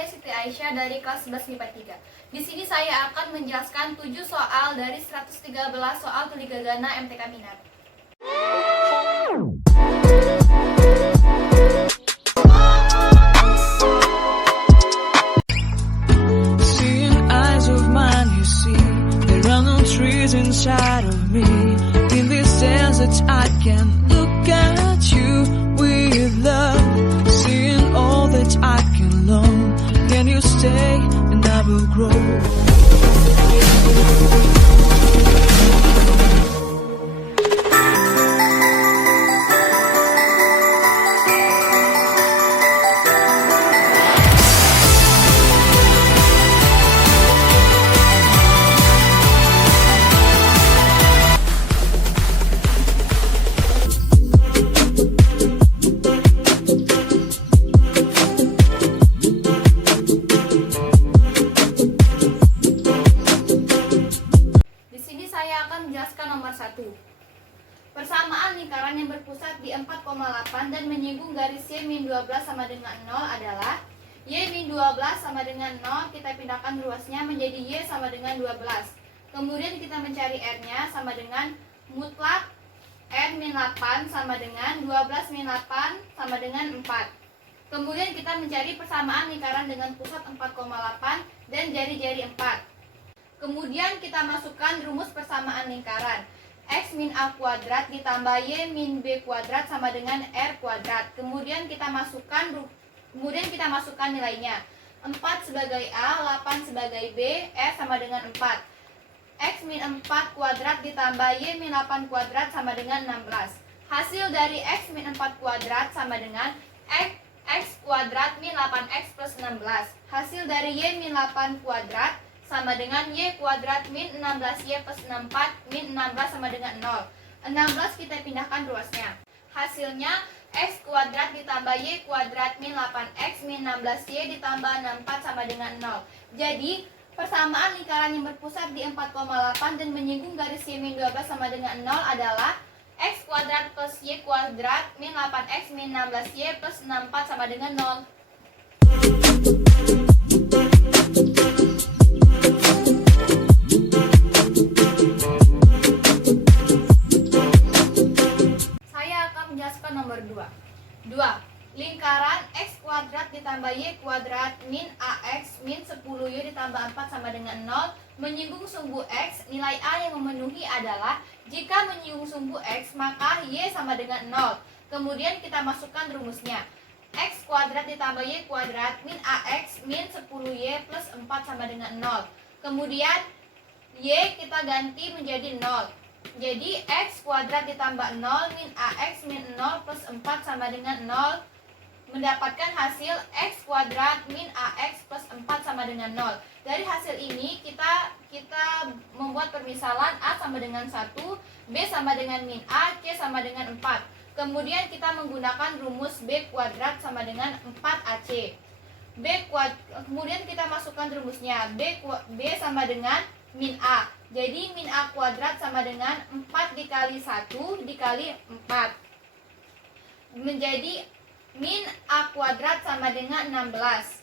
saya Siti Aisyah dari kelas 11 MIPA 3. Di sini saya akan menjelaskan 7 soal dari 113 soal tuligagana MTK Minat. Seeing eyes of mine, you see, there are no trees inside of me. In this desert, I can look at you with love. Seeing all that I can learn, can you stay and I will grow. Menjelaskan nomor 1. Persamaan lingkaran yang berpusat di 4,8 dan menyinggung garis Y-12 sama dengan 0 adalah Y-12 sama dengan 0, kita pindahkan ruasnya menjadi Y sama dengan 12. Kemudian kita mencari R-nya sama dengan mutlak R-8 sama dengan 12-8 sama dengan 4. Kemudian kita mencari persamaan lingkaran dengan pusat 4,8 dan jari-jari 4. Kemudian kita masukkan rumus persamaan lingkaran. X min A kuadrat ditambah Y min B kuadrat sama dengan R kuadrat. Kemudian kita masukkan nilainya. 4 sebagai A, 8 sebagai B, R sama dengan 4. X min 4 kuadrat ditambah Y min 8 kuadrat sama dengan 16. Hasil dari X min 4 kuadrat sama dengan X kuadrat min 8X plus 16. Hasil dari Y min 8 kuadrat sama dengan Y kuadrat min 16Y plus 64 min 16 sama dengan 0. 16 kita pindahkan ruasnya. Hasilnya X kuadrat ditambah Y kuadrat min 8X min 16Y ditambah 64 sama dengan 0. Jadi persamaan lingkaran yang berpusat di 4,8 dan menyinggung garis Y min 12 sama dengan 0 adalah X kuadrat plus Y kuadrat min 8X min 16Y plus 64 sama dengan 0. Nomor 2. Lingkaran X kuadrat ditambah Y kuadrat min AX min 10Y ditambah 4 sama dengan 0 menyinggung sumbu X. Nilai A yang memenuhi adalah jika menyinggung sumbu X maka Y sama dengan 0. Kemudian kita masukkan rumusnya. X kuadrat ditambah Y kuadrat min AX min 10Y plus 4 sama dengan 0. Kemudian Y kita ganti menjadi 0. Jadi X kuadrat ditambah 0 min AX min 0 plus 4 sama dengan 0 mendapatkan hasil X kuadrat min AX plus 4 sama dengan 0. Dari hasil ini kita membuat permisalan A sama dengan 1, B sama dengan min A, C sama dengan 4. Kemudian kita menggunakan rumus B kuadrat sama dengan 4AC. Kemudian kita masukkan rumusnya. B sama dengan min A. Jadi min A kuadrat sama dengan 4 dikali 1 dikali 4 menjadi min A kuadrat sama dengan 16.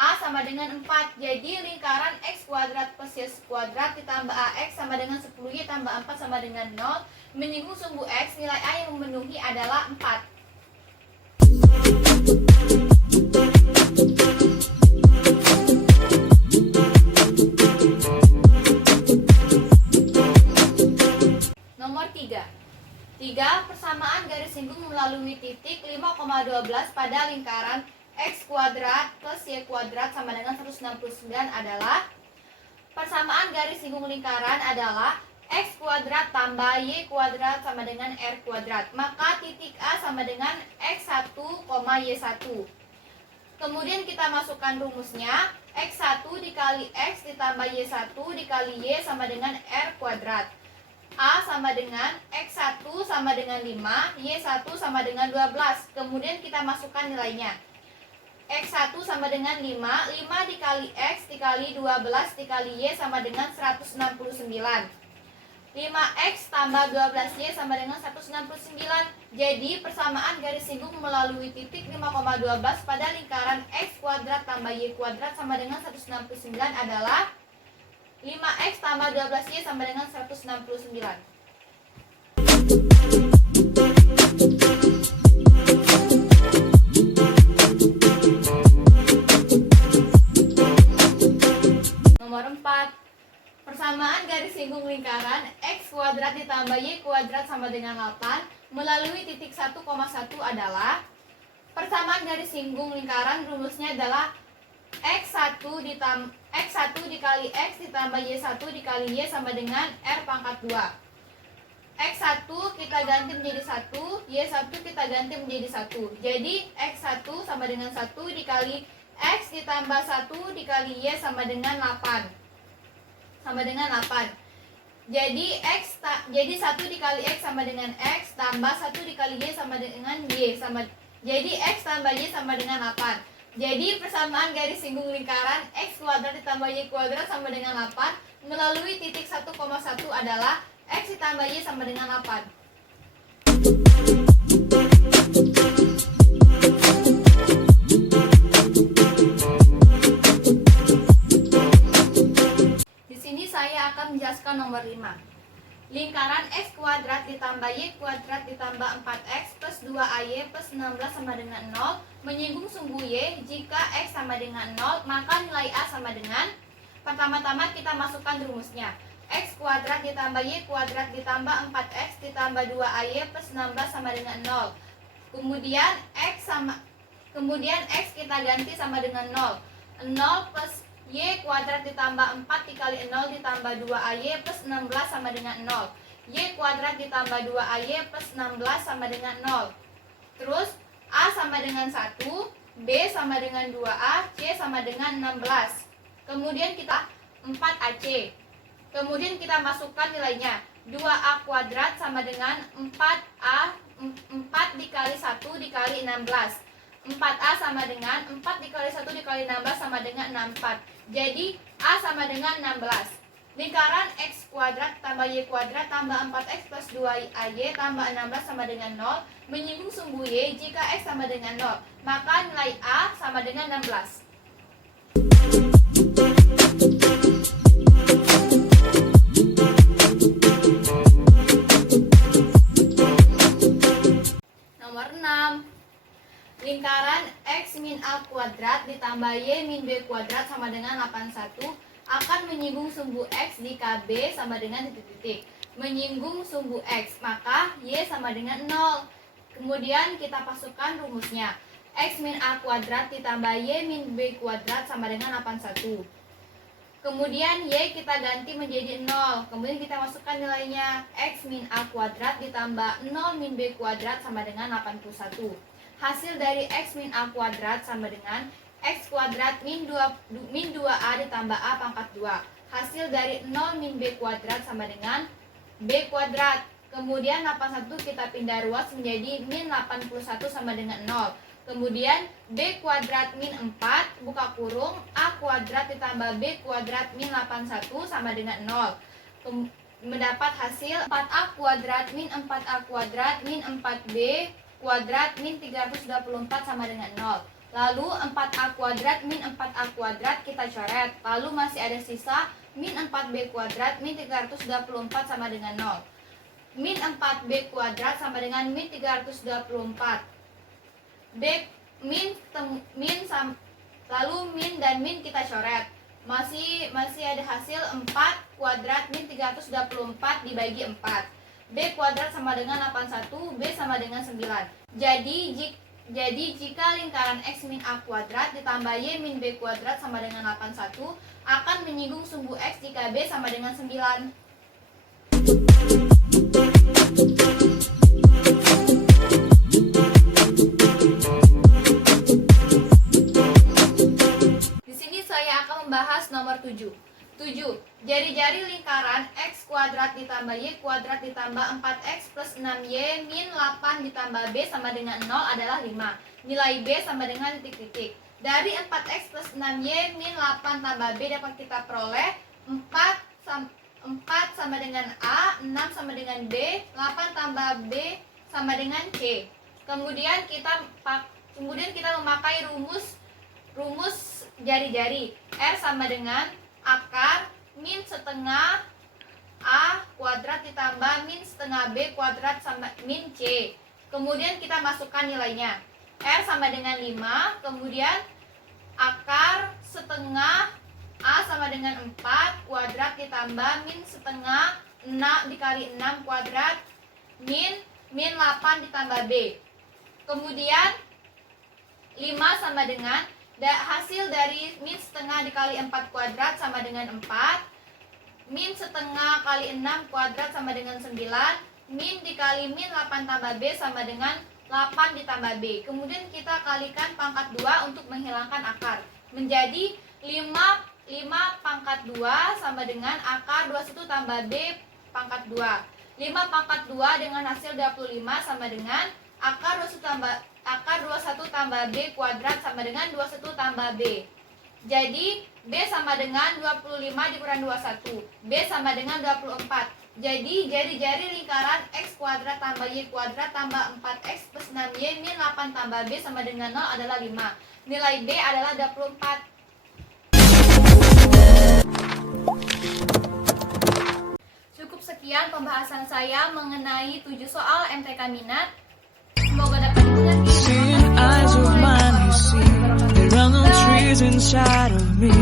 A sama dengan 4. Jadi lingkaran X kuadrat plus Y kuadrat ditambah AX sama dengan 10Y tambah 4 sama dengan 0 menyinggung sumbu X. Nilai A yang memenuhi adalah 4. Nomor 3. Persamaan garis singgung melalui titik 5,12 pada lingkaran X kuadrat plus Y kuadrat sama dengan 169 adalah persamaan garis singgung lingkaran adalah X kuadrat tambah Y kuadrat sama dengan R kuadrat. Maka titik A sama dengan X1, Y1. Kemudian kita masukkan rumusnya. X1 dikali X ditambah Y1 dikali Y sama dengan R kuadrat. A sama dengan X1 sama dengan 5, Y1 sama dengan 12. Kemudian kita masukkan nilainya. X1 sama dengan 5 dikali X dikali 12 dikali Y sama dengan 169. 5X tambah 12Y sama dengan 169. Jadi persamaan garis singgung melalui titik 5,12 pada lingkaran X kuadrat ditambah Y kuadrat sama dengan 169 adalah 5X tambah 12Y sama dengan 169. Nomor 4. Persamaan garis singgung lingkaran X kuadrat ditambah Y kuadrat sama dengan 8 melalui titik 1,1 adalah persamaan garis singgung lingkaran rumusnya adalah X1 dikali X ditambah Y1 dikali Y sama dengan R pangkat 2. X1 kita ganti menjadi 1, Y1 kita ganti menjadi 1. Jadi X1 sama dengan 1 dikali X ditambah 1 dikali Y sama dengan 8. Sama dengan 8. Jadi 1 dikali X sama dengan X tambah 1 dikali Y sama dengan Y jadi X tambah Y sama dengan 8. Jadi persamaan garis singgung lingkaran X kuadrat ditambah Y kuadrat sama dengan 8 melalui titik 1,1 adalah X ditambah Y sama dengan 8. Saya akan menjelaskan nomor 5. Lingkaran X kuadrat ditambah Y kuadrat ditambah 4X plus 2AY plus 16 sama dengan 0 menyinggung sumbu Y. Jika X sama dengan 0, maka nilai A sama dengan, pertama-tama kita masukkan rumusnya. X kuadrat ditambah Y kuadrat ditambah 4X ditambah 2AY plus 16 sama dengan 0. Kemudian X kita ganti sama dengan 0. 0 plus Y kuadrat ditambah 4 dikali 0 ditambah 2AY plus 16 sama dengan 0. Y kuadrat ditambah 2AY plus 16 sama dengan 0. Terus A sama dengan 1, B sama dengan 2A, C sama dengan 16. Kemudian kita 4AC. Kemudian kita masukkan nilainya. 2A kuadrat sama dengan 4A, 4 dikali 1 dikali 16. 4A sama dengan 4 dikali 1 dikali 16 sama dengan 64. Jadi A sama dengan 16. Lingkaran X kuadrat tambah Y kuadrat tambah 4X plus 2AY tambah 16 sama dengan 0 menyinggung sumbu Y. Jika X sama dengan 0, maka nilai A sama dengan 16. Nomor 6. Lingkaran X min A kuadrat ditambah Y min B kuadrat sama dengan 81 akan menyinggung sumbu X jika B sama dengan titik-titik. Menyinggung sumbu X, maka Y sama dengan 0. Kemudian kita masukkan rumusnya. X min A kuadrat ditambah Y min B kuadrat sama dengan 81. Kemudian Y kita ganti menjadi 0. Kemudian kita masukkan nilainya. X min A kuadrat ditambah 0 min B kuadrat sama dengan 81. Hasil dari X min A kuadrat sama dengan X kuadrat min 2A ditambah A pangkat 2. Hasil dari 0 min B kuadrat sama dengan B kuadrat. Kemudian 81 kita pindah ruas menjadi min 81 sama dengan 0. Kemudian B kuadrat min 4 buka kurung A kuadrat ditambah B kuadrat min 81 sama dengan 0. Mendapat hasil 4A kuadrat min 4A kuadrat min 4B kuadrat min 324 sama dengan 0. Lalu 4A kuadrat min 4A kuadrat kita coret. Lalu masih ada sisa min 4B kuadrat min 324 sama dengan 0. Min 4B kuadrat sama dengan min 324. Lalu min dan min kita coret. Masih ada hasil 4 kuadrat min 324 dibagi 4. B kuadrat sama dengan 81, B sama dengan 9. Jadi jika lingkaran X min A kuadrat ditambah Y min B kuadrat sama dengan 81 akan menyinggung sumbu X jika B sama dengan 9. Di sini saya akan membahas nomor 7. Jari-jari lingkaran X kuadrat ditambah Y kuadrat ditambah 4X plus 6Y min 8 ditambah B sama dengan 0 adalah 5. Nilai B sama dengan titik-titik. Dari 4X plus 6Y min 8 tambah B dapat kita peroleh 4 sama dengan A, 6 sama dengan B, 8 tambah B sama dengan C. Kemudian kita memakai rumus jari-jari. R sama dengan akar min setengah A kuadrat ditambah min setengah B kuadrat sama min C. Kemudian kita masukkan nilainya. R sama dengan 5, kemudian akar setengah A sama dengan 4 kuadrat ditambah min setengah 6 dikali 6 kuadrat min 8 ditambah B. Kemudian 5 sama dengan hasil dari min setengah dikali 4 kuadrat sama dengan 4, min setengah kali 6 kuadrat sama dengan 9, min dikali min 8 tambah B sama dengan 8 ditambah B. Kemudian kita kalikan pangkat 2 untuk menghilangkan akar. Menjadi 5 pangkat 2 sama dengan akar 21 tambah B pangkat 2. 5 pangkat 2 dengan hasil 25 sama dengan akar 21 tambah B kuadrat sama dengan 21 tambah B. Jadi B sama dengan 25 dikurang 21. B sama dengan 24. Jadi jari-jari lingkaran X kuadrat tambah Y kuadrat tambah 4X plus 6Y min 8 tambah B sama dengan 0 adalah 5. Nilai B adalah 24. Cukup sekian pembahasan saya mengenai 7 soal MTK Minat. Semoga dapat dimengerti. Seeing eyes of mine, you see, there are no trees inside of me.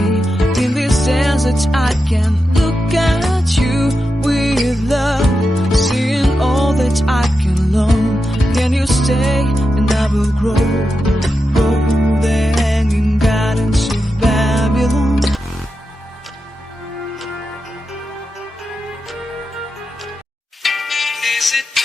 In this desert, I can look at you with love. Seeing all that I can learn. Can you stay and I will grow? Grow the hanging gardens of Babylon. Is it